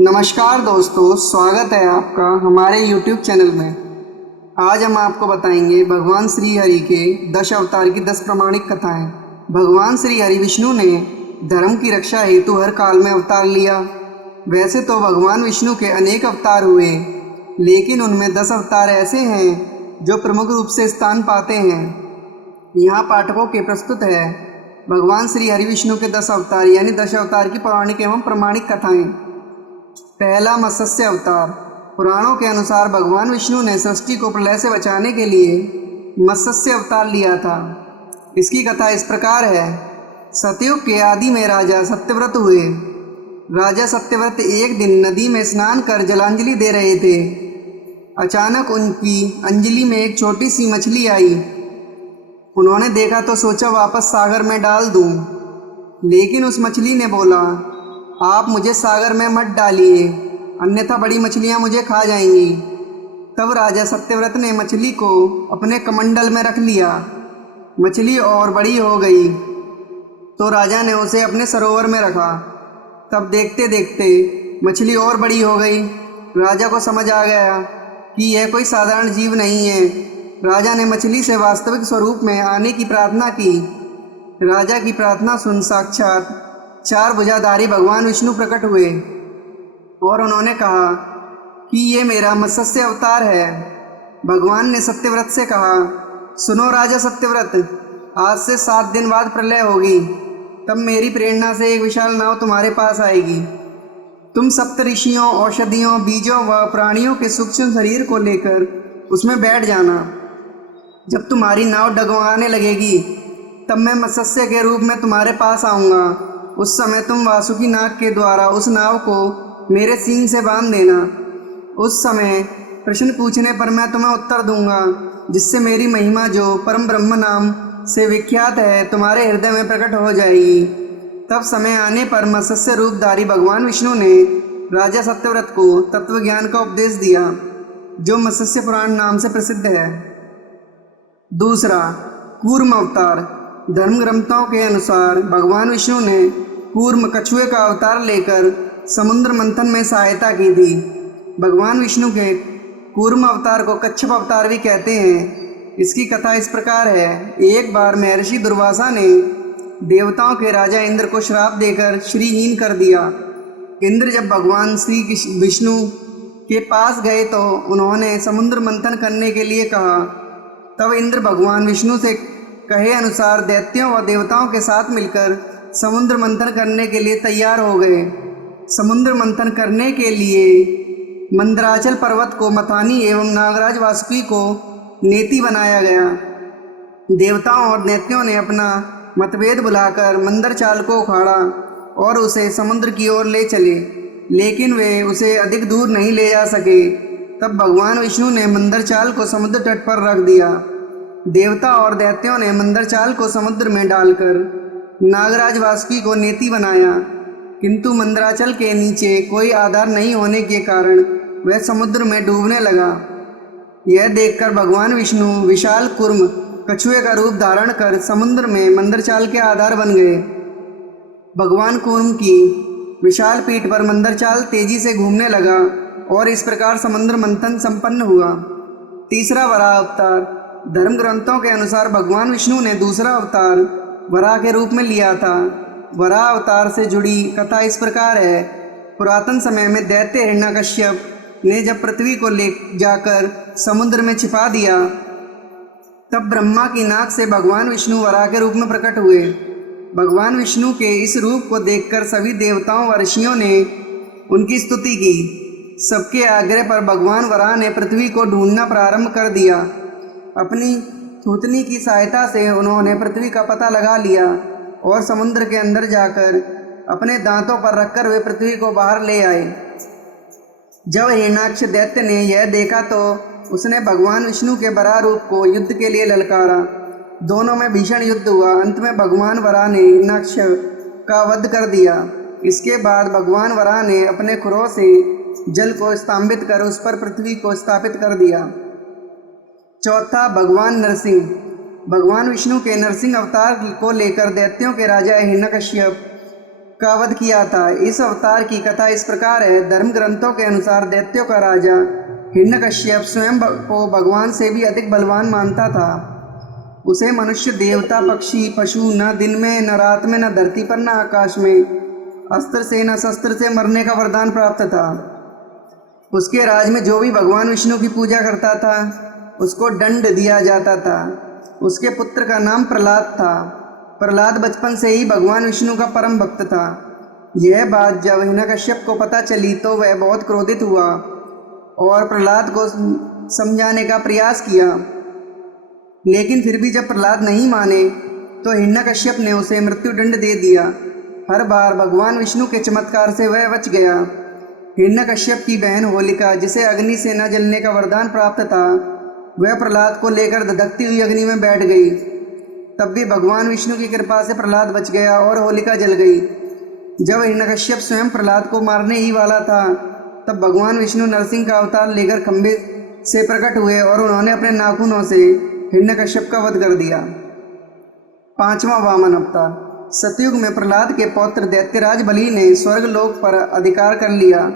नमस्कार दोस्तों, स्वागत है आपका हमारे YouTube चैनल में। आज हम आपको बताएंगे भगवान श्री हरि के 10 अवतार की 10 प्रमाणिक कथाएं। भगवान श्री हरि विष्णु ने धर्म की रक्षा हेतु हर काल में अवतार लिया। वैसे तो भगवान विष्णु के अनेक अवतार हुए, लेकिन उनमें 10 अवतार ऐसे हैं जो प्रमुख रूप से स्थान पाते हैं। यहाँ पाठकों के प्रस्तुत है भगवान श्री हरि विष्णु के 10 अवतार यानी 10 अवतार की पौराणिक एवं प्रमाणिक कथाएं। पहला, मत्स्य अवतार। पुराणों के अनुसार भगवान विष्णु ने सृष्टि को प्रलय से बचाने के लिए मत्स्य अवतार लिया था। इसकी कथा इस प्रकार है। सतयुग के आदि में राजा सत्यव्रत हुए। राजा सत्यव्रत एक दिन नदी में स्नान कर जलांजलि दे रहे थे। अचानक उनकी अंजलि में एक छोटी सी मछली आई। उन्होंने देखा तो सोचा वापस सागर में डाल दूं, लेकिन उस मछली ने बोला, आप मुझे सागर में मत डालिए, अन्यथा बड़ी मछलियां मुझे खा जाएंगी। तब राजा सत्यव्रत ने मछली को अपने कमंडल में रख लिया। मछली और बड़ी हो गई तो राजा ने उसे अपने सरोवर में रखा। तब देखते देखते मछली और बड़ी हो गई। राजा को समझ आ गया कि यह कोई साधारण जीव नहीं है। राजा ने मछली से वास्तविक स्वरूप में आने की प्रार्थना की। राजा की प्रार्थना सुन साक्षात 4 भुजाधारी भगवान विष्णु प्रकट हुए और उन्होंने कहा कि ये मेरा मत्स्य अवतार है। भगवान ने सत्यव्रत से कहा, सुनो राजा सत्यव्रत, आज से 7 दिन बाद प्रलय होगी। तब मेरी प्रेरणा से एक विशाल नाव तुम्हारे पास आएगी। तुम सप्त ऋषियों, औषधियों, बीजों व प्राणियों के सूक्ष्म शरीर को लेकर उसमें बैठ जाना। जब तुम्हारी नाव डगमगाने लगेगी तब मैं मत्स्य के रूप में तुम्हारे पास आऊँगा। उस समय तुम वासुकी नाग के द्वारा उस नाव को मेरे सींग से बांध देना। उस समय प्रश्न पूछने पर मैं तुम्हें उत्तर दूंगा, जिससे मेरी महिमा जो परम ब्रह्म नाम से विख्यात है तुम्हारे हृदय में प्रकट हो जाएगी। तब समय आने पर मत्स्य रूपधारी भगवान विष्णु ने राजा सत्यव्रत को तत्व ज्ञान का उपदेश दिया, जो मत्स्य पुराण नाम से प्रसिद्ध है। दूसरा, कूर्म अवतार। धर्म ग्रंथों के अनुसार भगवान विष्णु ने कूर्म कछुए का अवतार लेकर समुद्र मंथन में सहायता की थी। भगवान विष्णु के कूर्म अवतार को कच्छप अवतार भी कहते हैं। इसकी कथा इस प्रकार है। एक बार महर्षि दुर्वासा ने देवताओं के राजा इंद्र को श्राप देकर श्रीहीन कर दिया। इंद्र जब भगवान श्री विष्णु के पास गए तो उन्होंने समुद्र मंथन करने के लिए कहा। तब इंद्र भगवान विष्णु से कहे अनुसार दैत्यों व देवताओं के साथ मिलकर समुद्र मंथन करने के लिए तैयार हो गए। समुद्र मंथन करने के लिए मंदराचल पर्वत को मथानी एवं नागराज वासुकी को नेति बनाया गया। देवताओं और दैत्यों ने अपना मतभेद बुलाकर मंदरचाल को उखाड़ा और उसे समुद्र की ओर ले चले, लेकिन वे उसे अधिक दूर नहीं ले जा सके। तब भगवान विष्णु ने मंदरचाल को समुद्र तट पर रख दिया। देवता और दैत्यों ने मंदरचाल को समुद्र में डालकर नागराज वासुकी को नेति बनाया, किंतु मंदराचल के नीचे कोई आधार नहीं होने के कारण वह समुद्र में डूबने लगा। यह देखकर भगवान विष्णु विशाल कूर्म कछुए का रूप धारण कर समुद्र में मंदरचाल के आधार बन गए। भगवान कूर्म की विशाल पीठ पर मंदरचाल तेजी से घूमने लगा और इस प्रकार समुद्र मंथन संपन्न हुआ। तीसरा, वराह अवतार। धर्म ग्रंथों के अनुसार भगवान विष्णु ने दूसरा अवतार वराह के रूप में लिया था। वराह अवतार से जुड़ी कथा इस प्रकार है। पुरातन समय में दैत्य हिरण्यकश्यप ने जब पृथ्वी को ले जाकर समुद्र में छिपा दिया, तब ब्रह्मा की नाक से भगवान विष्णु वराह के रूप में प्रकट हुए। भगवान विष्णु के इस रूप को देखकर सभी देवताओं व ऋषियों ने उनकी स्तुति की। सबके आग्रह पर भगवान वराह ने पृथ्वी को ढूंढना प्रारंभ कर दिया। अपनी थूथनी की सहायता से उन्होंने पृथ्वी का पता लगा लिया और समुद्र के अंदर जाकर अपने दांतों पर रखकर वे पृथ्वी को बाहर ले आए। जब हिरण्याक्ष दैत्य ने यह देखा तो उसने भगवान विष्णु के वराह रूप को युद्ध के लिए ललकारा। दोनों में भीषण युद्ध हुआ। अंत में भगवान वराह ने हिरण्याक्ष का वध कर दिया। इसके बाद भगवान वराह ने अपने खुरों से जल को स्तंभित कर उस पर पृथ्वी को स्थापित कर दिया। चौथा, भगवान नरसिंह। भगवान विष्णु के नरसिंह अवतार को लेकर दैत्यों के राजा हिरण्यकश्यप का वध किया था। इस अवतार की कथा इस प्रकार है। धर्म ग्रंथों के अनुसार दैत्यों का राजा हिरण्यकश्यप स्वयं को भगवान से भी अधिक बलवान मानता था। उसे मनुष्य, देवता, पक्षी, पशु न दिन में न रात में, न धरती पर न आकाश में, अस्त्र से न शस्त्र से मरने का वरदान प्राप्त था। उसके राज में जो भी भगवान विष्णु की पूजा करता था उसको दंड दिया जाता था। उसके पुत्र का नाम प्रहलाद था। प्रहलाद बचपन से ही भगवान विष्णु का परम भक्त था। यह बात जब हिरण्यकश्यप को पता चली तो वह बहुत क्रोधित हुआ और प्रहलाद को समझाने का प्रयास किया, लेकिन फिर भी जब प्रहलाद नहीं माने तो हिरण्यकश्यप ने उसे मृत्युदंड दे दिया। हर बार भगवान विष्णु के चमत्कार से वह बच गया। हिरण्यकश्यप की बहन होलिका, जिसे अग्नि से न जलने का वरदान प्राप्त था, वह प्रहलाद को लेकर धधकती हुई अग्नि में बैठ गई। तब भी भगवान विष्णु की कृपा से प्रहलाद बच गया और होलिका जल गई। जब हिरण्यकश्यप स्वयं प्रहलाद को मारने ही वाला था तब भगवान विष्णु नरसिंह का अवतार लेकर खंभे से प्रकट हुए और उन्होंने अपने नाखूनों से हिरण्यकश्यप का वध कर दिया। पांचवां वामन अवतार। सतयुग में प्रहलाद के पौत्र दैत्यराज बलि ने स्वर्ग लोक पर अधिकार कर लिया।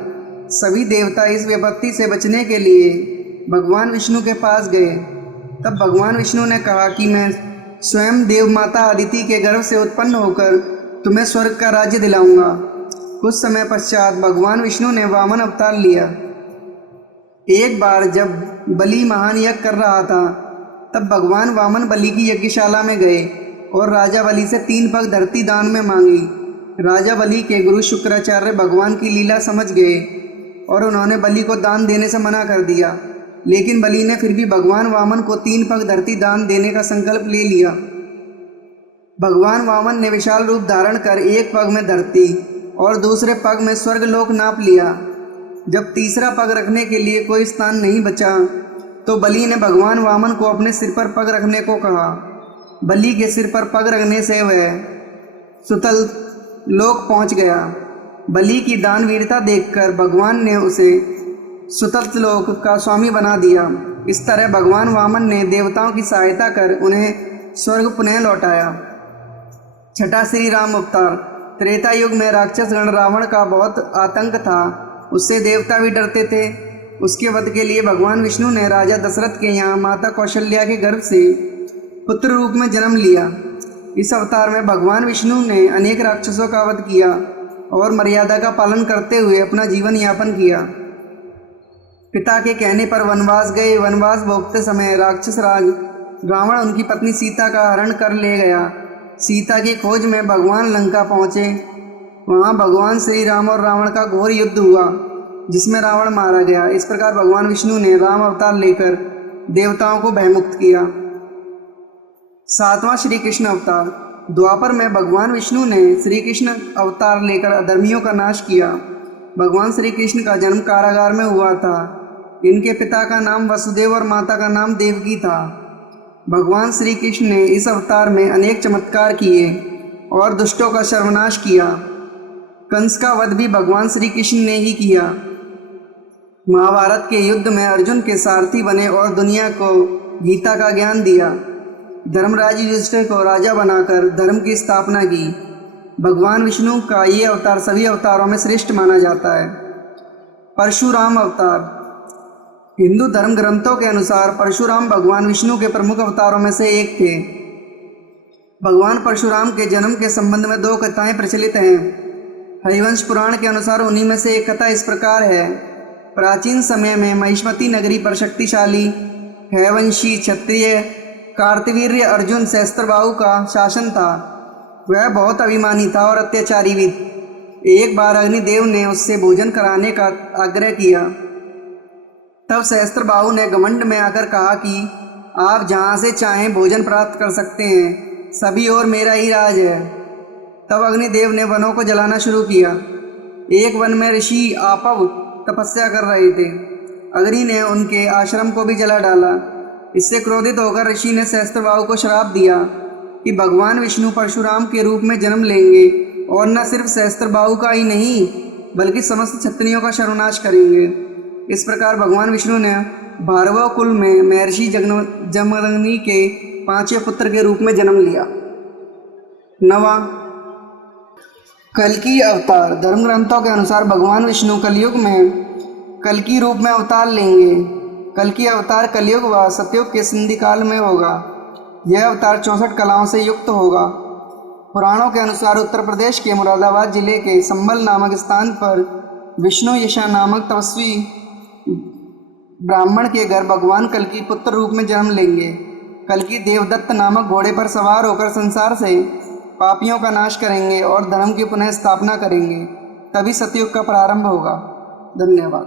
सभी देवता इस विपत्ति से बचने के लिए भगवान विष्णु के पास गए। तब भगवान विष्णु ने कहा कि मैं स्वयं देव माता अदिति के गर्भ से उत्पन्न होकर तुम्हें स्वर्ग का राज्य दिलाऊंगा। कुछ समय पश्चात भगवान विष्णु ने वामन अवतार लिया। एक बार जब बलि महान यज्ञ कर रहा था तब भगवान वामन बलि की यज्ञशाला में गए और राजा बलि से 3 पग धरती दान में मांगी। राजा बलि के गुरु शुक्राचार्य भगवान की लीला समझ गए और उन्होंने बलि को दान देने से मना कर दिया, लेकिन बलि ने फिर भी भगवान वामन को 3 पग धरती दान देने का संकल्प ले लिया। भगवान वामन ने विशाल रूप धारण कर एक पग में धरती और दूसरे पग में स्वर्गलोक नाप लिया। जब तीसरा पग रखने के लिए कोई स्थान नहीं बचा तो बलि ने भगवान वामन को अपने सिर पर पग रखने को कहा। बलि के सिर पर पग रखने से वह सुतल लोक पहुंच गया। बलि की दानवीरता देखकर भगवान ने उसे सुतल लोक का स्वामी बना दिया। इस तरह भगवान वामन ने देवताओं की सहायता कर उन्हें स्वर्ग पुनः लौटाया। छठा श्री राम अवतार। त्रेता युग में राक्षस गण रावण का बहुत आतंक था। उससे देवता भी डरते थे। उसके वध के लिए भगवान विष्णु ने राजा दशरथ के यहाँ माता कौशल्या के गर्भ से पुत्र रूप में जन्म लिया। इस अवतार में भगवान विष्णु ने अनेक राक्षसों का वध किया और मर्यादा का पालन करते हुए अपना जीवन यापन किया। पिता के कहने पर वनवास गए। वनवास भोगते समय राक्षस राज रावण उनकी पत्नी सीता का हरण कर ले गया। सीता की खोज में भगवान लंका पहुँचे। वहाँ भगवान श्री राम और रावण का घोर युद्ध हुआ जिसमें रावण मारा गया। इस प्रकार भगवान विष्णु ने राम अवतार लेकर देवताओं को भयमुक्त किया। सातवां श्री कृष्ण अवतार। द्वापर में भगवान विष्णु ने श्री कृष्ण अवतार लेकर अधर्मियों का नाश किया। भगवान श्री कृष्ण का जन्म कारागार में हुआ था। इनके पिता का नाम वसुदेव और माता का नाम देवकी था। भगवान श्री कृष्ण ने इस अवतार में अनेक चमत्कार किए और दुष्टों का सर्वनाश किया। कंस का वध भी भगवान श्री कृष्ण ने ही किया। महाभारत के युद्ध में अर्जुन के सारथी बने और दुनिया को गीता का ज्ञान दिया। धर्मराज युधिष्ठिर को राजा बनाकर धर्म की स्थापना की। भगवान विष्णु का ये अवतार सभी अवतारों में श्रेष्ठ माना जाता है। परशुराम अवतार। हिंदू धर्म ग्रंथों के अनुसार परशुराम भगवान विष्णु के प्रमुख अवतारों में से एक थे। भगवान परशुराम के जन्म के संबंध में 2 कथाएं प्रचलित हैं। हरिवंश पुराण के अनुसार उन्हीं में से एक कथा इस प्रकार है। प्राचीन समय में महिष्मती नगरी पर शक्तिशाली हैवंशी क्षत्रिय कार्तवीर्य अर्जुन सहस्त्रबाहु का शासन था। वह बहुत अभिमानी था और अत्याचारी भी। एक बार अग्निदेव ने उससे भोजन कराने का आग्रह किया। तब सहस्त्रबाहु ने घमंड में आकर कहा कि आप जहाँ से चाहें भोजन प्राप्त कर सकते हैं, सभी और मेरा ही राज है। तब अग्निदेव ने वनों को जलाना शुरू किया। एक वन में ऋषि आपव तपस्या कर रहे थे। अग्नि ने उनके आश्रम को भी जला डाला। इससे क्रोधित होकर ऋषि ने सहस्त्रबाहु को श्राप दिया कि भगवान विष्णु परशुराम के रूप में जन्म लेंगे और न सिर्फ सहस्त्रबाहु का ही नहीं बल्कि समस्त क्षत्रियों का सर्वनाश करेंगे। इस प्रकार भगवान विष्णु ने भार्गव कुल में महर्षि जमदग्नि के 5वें पुत्र के रूप में जन्म लिया। 9वां कल्कि अवतार। धर्म ग्रंथों के अनुसार भगवान विष्णु कलयुग में कल्कि रूप में अवतार लेंगे। कल्कि अवतार कलयुग व सतयुग के संधि काल में होगा। यह अवतार 64 कलाओं से युक्त होगा। पुराणों के अनुसार उत्तर प्रदेश के मुरादाबाद जिले के संबल नामक स्थान पर विष्णु यशा नामक तपस्वी ब्राह्मण के घर भगवान कल्कि पुत्र रूप में जन्म लेंगे। कल्कि देवदत्त नामक घोड़े पर सवार होकर संसार से पापियों का नाश करेंगे और धर्म की पुनः स्थापना करेंगे। तभी सतयुग का प्रारंभ होगा। धन्यवाद।